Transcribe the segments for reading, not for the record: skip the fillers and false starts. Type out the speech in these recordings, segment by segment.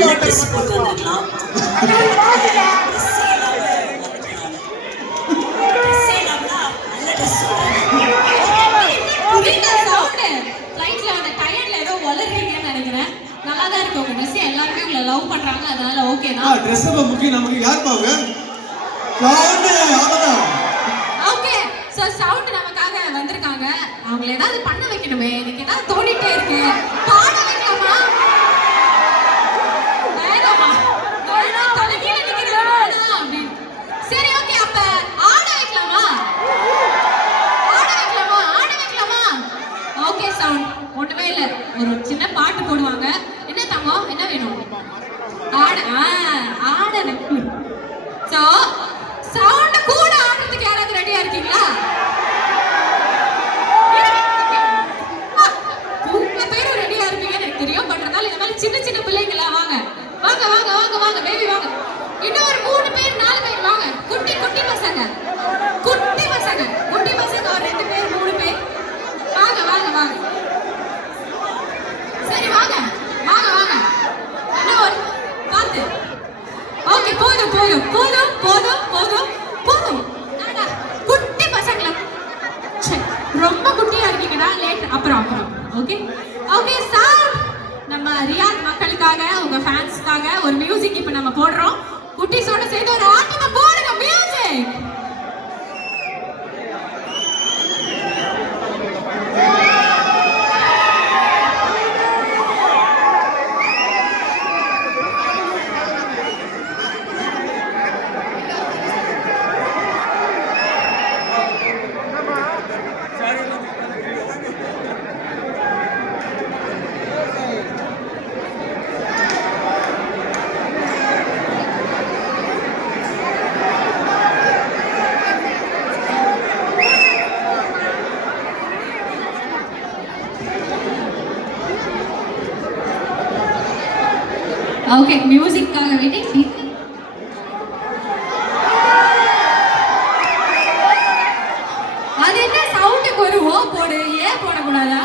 நல்ல ட்ரெஸ் போட்டு வந்திருக்கலாம். நல்லாதான் இருக்கு உங்க ட்ரெஸ். எல்லாருமே உங்களை லவ் பண்றாங்க, அதனால ஓகே தான். ட்ரெஸ் ரொம்ப முக்கியம் நமக்கு. யார் பாங்க சவுண்ட் அவ்வளவுதான். ஓகே சோ சவுண்ட் நமக்காக வந்திருக்காங்க. அவங்கள ஏதாவது பண்ண வைக்கணுமே. எனக்கு ஏதாவது தோணிட்டே இருக்கு. பாட வைக்கலாமா? வேணாமா? தலைகீழ நிக்கிறேன் அப்படி. சரி ஓகே, அப்ப ஆட வைக்கலாமா? ஆட வைக்கலாமா? ஆட வைக்கலாமா? ஓகே சவுண்ட் ஒண்ணுமே இல்ல, ஒரு சின்ன பாட்டு போடுவாங்க. என்ன தங்கம், என்ன வேணும்? ஆட ஆட சோ சவுண்ட் கூட ஆடுறதுக்கு யாராவது ரெடியா இருக்கீங்களா? உங்க பேரும் ரெடியா இருப்பீங்கன்னு எனக்கு தெரியும். பட் இருந்தாலும் இந்த மாதிரி சின்ன சின்ன பிள்ளைங்களா வாங்க வாங்க வாங்க வாங்க வாங்க பேபி வாங்க. இன்னும் ஒரு 3 பேர் 4 பேர் வாங்க. குட்டி குட்டி பசங்க, குட்டி பசங்க, குட்டி பசங்க ஒரு 2 பேர் 3 பேர் வாங்க வாங்க வாங்க. சரி வாங்க வாங்க வாங்க. இன்னும் ஒரு பாத்து. ஓகே போதும் போதும் போதும் போதும் போதும் போதும். குட்டி பசங்களா ரொம்ப குட்டியா இருக்கீங்கடா. லேட் அப்புறம் அப்புறம். ஓகே ஓகே சார், நம்ம ரியாத் மக்களுக்காக உங்க ஃபேன்ஸ்க்காக ஒரு மியூசிக் இப்ப நம்ம போடுறோம். குட்டிஸோட சேர்ந்து ஒரு ஆட்டத்தை போடுங்க. மியூசிக். ஓகே மியூசிக்காக வெயிட்டிங். அது என்ன சவுண்டுக்கு ஒரு ஓ போடு, ஏ போடக்கூடாதா?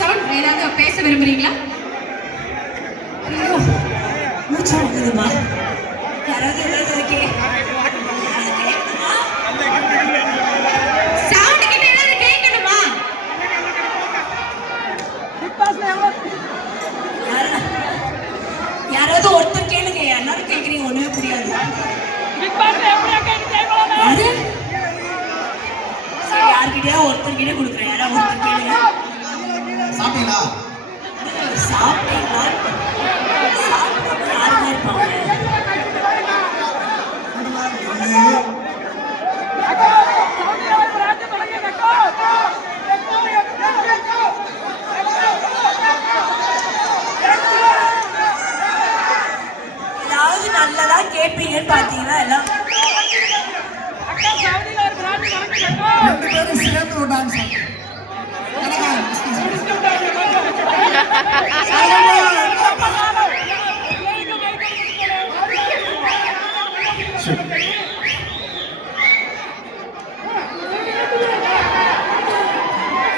சவுண்ட் ஏதாவது பேச விரும்புறீங்களா? மூச்சு வாங்குதுமா. யாராவது ஏதாவது சவுண்ட் கிட்ட ஏதாவது கேட்கணுமா? யாராவது ஒருத்தர் கேளுங்க. எல்லாரும் கேட்குறீங்க, ஒண்ணுமே புரியாது. யாரு? சரி, யார்கிட்டயா ஒருத்தர்கிட்ட கொடுக்குறேன். யாராவது ஒருத்தர் கேளுங்க. சாப்பிட்டீங்களா? சாப்பிட்டீங்களா? சாப்பிட்டு யாருமே இருப்பாங்க. ஏதாவது நல்லதா கேட்பீங்கன்னு பார்த்தீங்கன்னா எல்லாம் ரெண்டு பேரும் சேர்ந்து ஒரு டான்ஸ்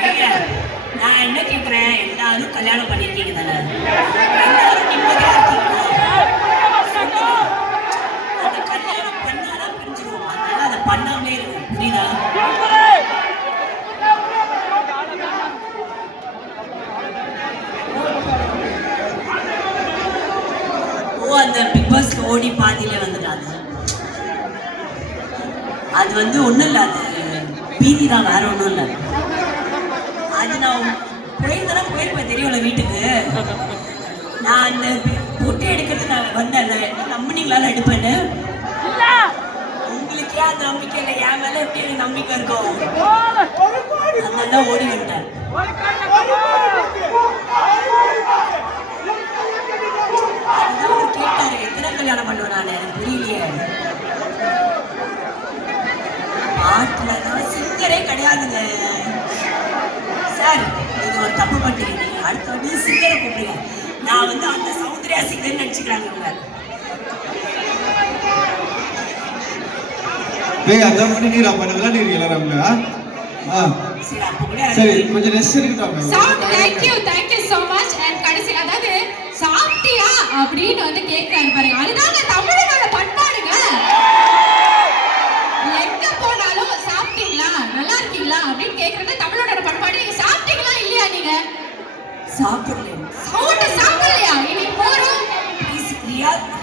ஏங்க, நான் என்ன கேட்குறேன், எல்லாரும் கல்யாணம் பண்ணியிருக்கீங்க தானே? எல்லாரும் நிம்மதியா இருக்கீங்களா? அந்த கல்யாணம் பண்ணாதான் பிரிஞ்சிருவோம். அதனால அதை பண்ணாமலே இருக்கும். புரியுதா? ஓ, அந்த பிக் பாஸ்க்கு ஓடி பாதியிலே வந்துட்டாங்க. அது வந்து ஒன்றும் இல்லை, அது பீதி தான், வேற ஒன்றும் இல்லை. அது நான் போயிருப்பேன், தெரியும்ல வீட்டுக்கு. நான் அந்த பொட்டை எடுக்கிறது நான் வந்தேன். நம்பினீங்களால எடுப்பேன்னு. உங்களுக்கே அந்த நம்பிக்கை இல்லை, என் மேல எப்படி எனக்கு நம்பிக்கை இருக்கும்? அதனால தான் ஓடி வந்துட்டேன். அதுதான் அவர் கேட்டாரு, எத்தனை கல்யாணம் பண்ணுவேன் நான், எனக்கு புரியலையே. பாட்டுல தான் சிங்கரே கிடையாதுங்க சார். நீங்க ஒரு தப்பு பண்ணிட்டீங்க. அடுத்து வந்து சிங்கரை கூப்பிடுங்க. நான் வந்து அந்த சௌந்தர்யா சிங்கர் நினைச்சுக்கிறாங்க. டேய் அதான் பண்ணிட்டீங்களா? பண்ணதெல்லாம் நீங்க எல்லாரும் சரி, அப்ப கூட சரி, கொஞ்சம் ரெஸ்ட் எடுக்கட்டும். Sound thank you so much. and கடைசி அதாவது சாப்பிட்டியா அப்படின்னு வந்து கேட்கறாரு பாருங்க. அதுதாங்க தமிழரோட பண்பாடுங்க. எங்க போனாலும் சாப்பிட்டீங்களா, நல்லா இருக்கீங்களா அப்படின்னு கேக்குறது தமிழரோட பண்பாடு. நீங்க சாப்பிட்டீங்களா இல்லையா? நீங்க சாப்பிடல. சவுண்ட் சாப்பிடலையா? இனி போறோம்.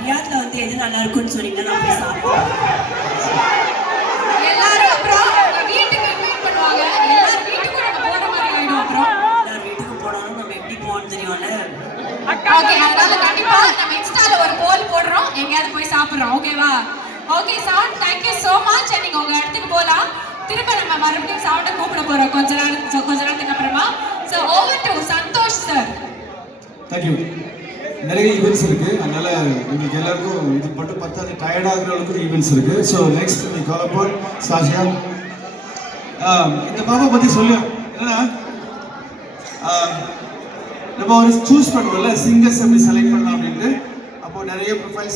ரியாத்ல வந்து எது நல்லா இருக்கும்னு சொன்னீங்கன்னா நான் போய் சாப்பிடுவேன். எல்லாரும் அப்புறம் உங்க வீட்டுக்கு இன்வைட் பண்ணுவாங்க. எல்லாரும் வீட்டுக்கு நம்ம போற மாதிரி ஆயிடும். அப்புறம் எல்லார் வீட்டுக்கு போனாலும் நம்ம எப்படி போகணும்னு தெரியும்ல. ஓகே, அதனால கண்டிப்பா நம்ம இன்ஸ்டால ஒரு போல் போடுறோம், எங்கயாவது போய் சாப்பிடுறோம். ஓகேவா? Okay sound thank you so much. நீங்க உங்க இடத்துக்கு போலாம். திரும்ப நம்ம மறுபடியும் சவுண்ட கூப்பிட போறோம் கொஞ்ச நேரத்துக்கு அப்புறமா. So over to Santosh sir. Thank you. நிறைய ஈவெண்ட்ஸ் இருக்கு, அதனால உங்களுக்கு எல்லாருக்கும் இது மட்டும் பத்தாது, டயர்ட் ஆகுற அளவுக்கு ஈவெண்ட்ஸ் இருக்கு. So next we call upon சாஷியா. இந்த பாப்பா பத்தி சொல்லு. என்னன்னா நம்ம ஒரு சூஸ் பண்ணுவோம்ல, சிங்கர்ஸ் எப்படி செலக்ட் பண்ணலாம் அப்படின்ட்டு. அப்போ நிறைய ப்ரொஃபைல்ஸ்